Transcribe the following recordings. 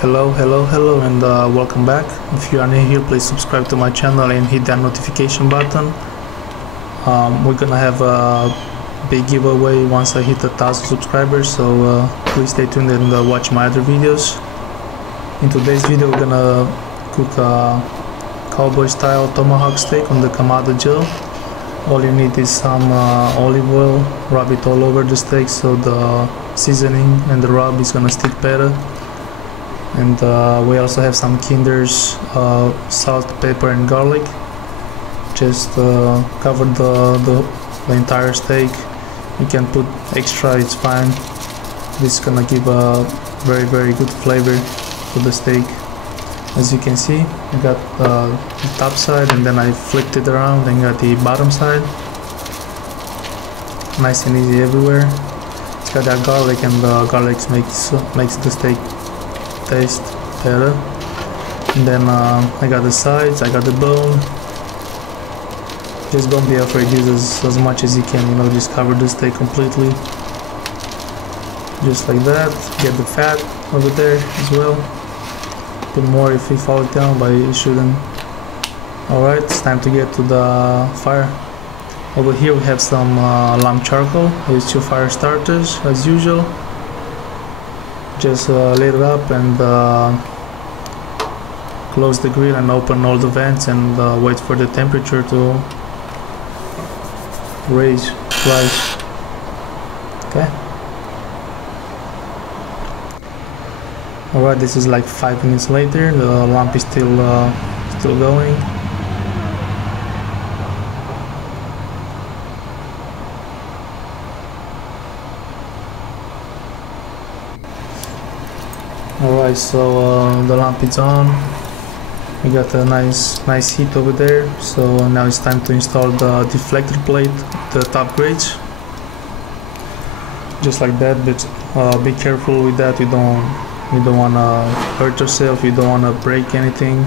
Hello, and welcome back. If you are new here, please subscribe to my channel and hit that notification button. We're gonna have a big giveaway once I hit 1,000 subscribers, so please stay tuned and watch my other videos. In today's video, we're gonna cook a cowboy style tomahawk steak on the Kamado grill. All you need is some olive oil. Rub it all over the steak so the seasoning and the rub is gonna stick better. And we also have some Kinder's salt, pepper and garlic. Just cover the entire steak. You can put extra, it's fine. This is gonna give a very good flavor to the steak. As you can see, I got the top side and then I flipped it around and got the bottom side. Nice and easy everywhere. It's got that garlic, and the garlic makes the steak taste better. And then I got the sides, I got the bone. Just don't be afraid, use as much as you can, you know, just cover the steak completely. Just like that. Get the fat over there as well. Put more if you fall it down, but you shouldn't. Alright, it's time to get to the fire. Over here we have some lamb charcoal. I use 2 fire starters as usual. Just lit it up and close the grill and open all the vents and wait for the temperature to rise. Okay. Alright, this is like 5 minutes later. The lamp is still going. Alright, so the lamp is on. We got a nice heat over there. So now it's time to install the deflector plate, the top grades. Just like that, but be careful with that. You don't want to hurt yourself. You don't want to break anything.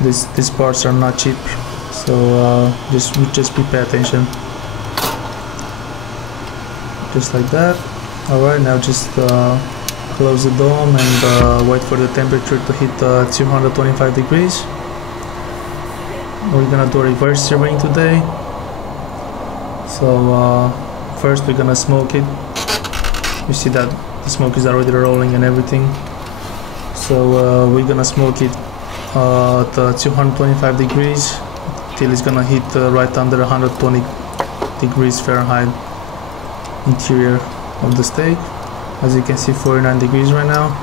These parts are not cheap, so just pay attention. Just like that. Alright, now just close the dome and wait for the temperature to hit 225 degrees. We're gonna do a reverse searing today. So first we're gonna smoke it. You see that the smoke is already rolling and everything. So we're gonna smoke it at 225 degrees till it's gonna hit right under 120 degrees Fahrenheit interior of the steak. As you can see, 49 degrees right now.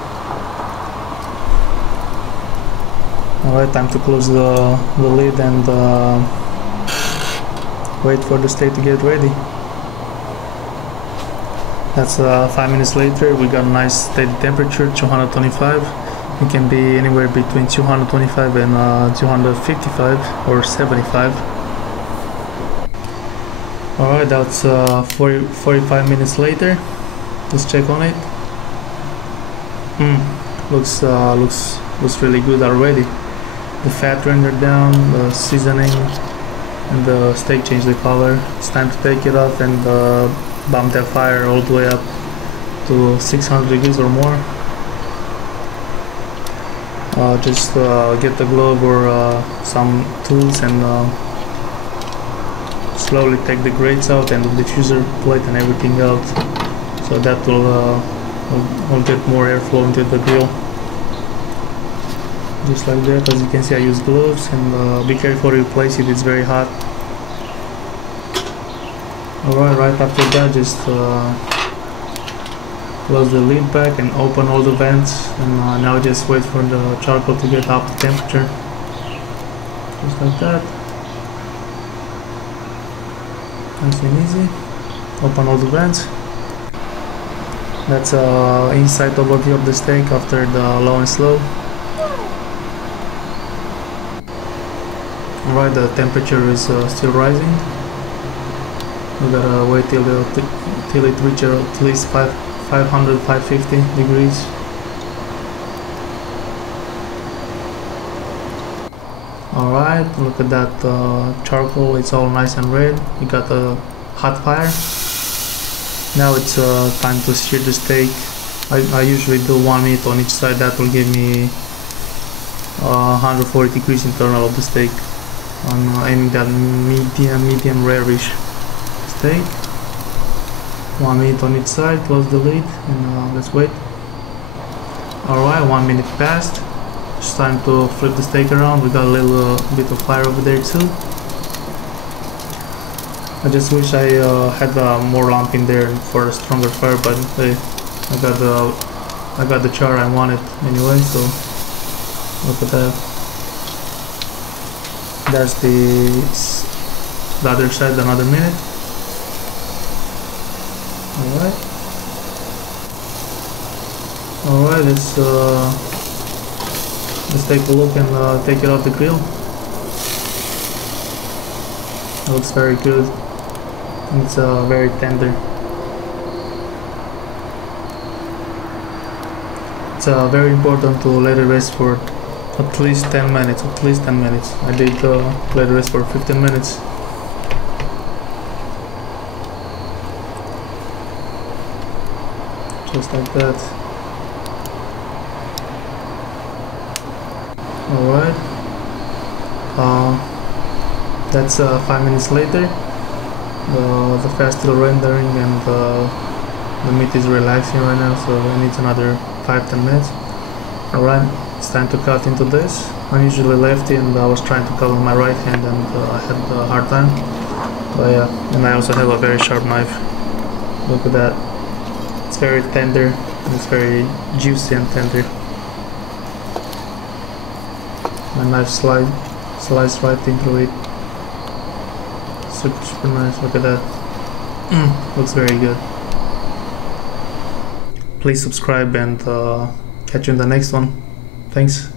Alright, time to close the lid and wait for the steak to get ready. That's 5 minutes later. We got a nice steady temperature, 225. It can be anywhere between 225 and 255 or 75. Alright, that's 45 minutes later. Let's check on it. Looks really good already. The fat rendered down, the seasoning and the steak changed the color. It's time to take it off and bump that fire all the way up to 600 degrees or more. Just get the glove or some tools and slowly take the grates out and the diffuser plate and everything out. So that will get more airflow into the grill. Just like that. As you can see, I use gloves, and be careful to place it, it's very hot. Alright, right after that, just close the lid back and open all the vents, and now just wait for the charcoal to get up to temperature. Just like that. Nice and easy. Open all the vents. That's inside overview of the steak after the low and slow. Alright, the temperature is still rising. We gotta wait till it reaches at least 500, 550 degrees. Alright, look at that charcoal, it's all nice and red. We got a hot fire. Now it's time to sear the steak I usually do 1 minute on each side. That will give me 140 degrees internal of the steak. I'm aiming that medium rare-ish steak. 1 minute on each side, close the lid, and let's wait. Alright, 1 minute passed. It's time to flip the steak around. We got a little bit of fire over there too. I just wish I had more lamp in there for a stronger fire, but hey, I got the char I wanted anyway, so look at that. There's the other side, another minute. Alright, let's take a look and take it off the grill. It looks very good. It's very tender. It's very important to let it rest for at least 10 minutes. I did let it rest for 15 minutes. Just like that. Alright. That's 5 minutes later. The fat is still rendering and the meat is relaxing right now, so it needs another 5-10 minutes. Alright, it's time to cut into this. I'm usually lefty and I was trying to cut with my right hand and I had a hard time. But yeah, and I also have a very sharp knife. Look at that. It's very tender and it's very juicy and tender. My knife sliced right into it. Super nice, look at that. Looks very good. Please subscribe and catch you in the next one. Thanks.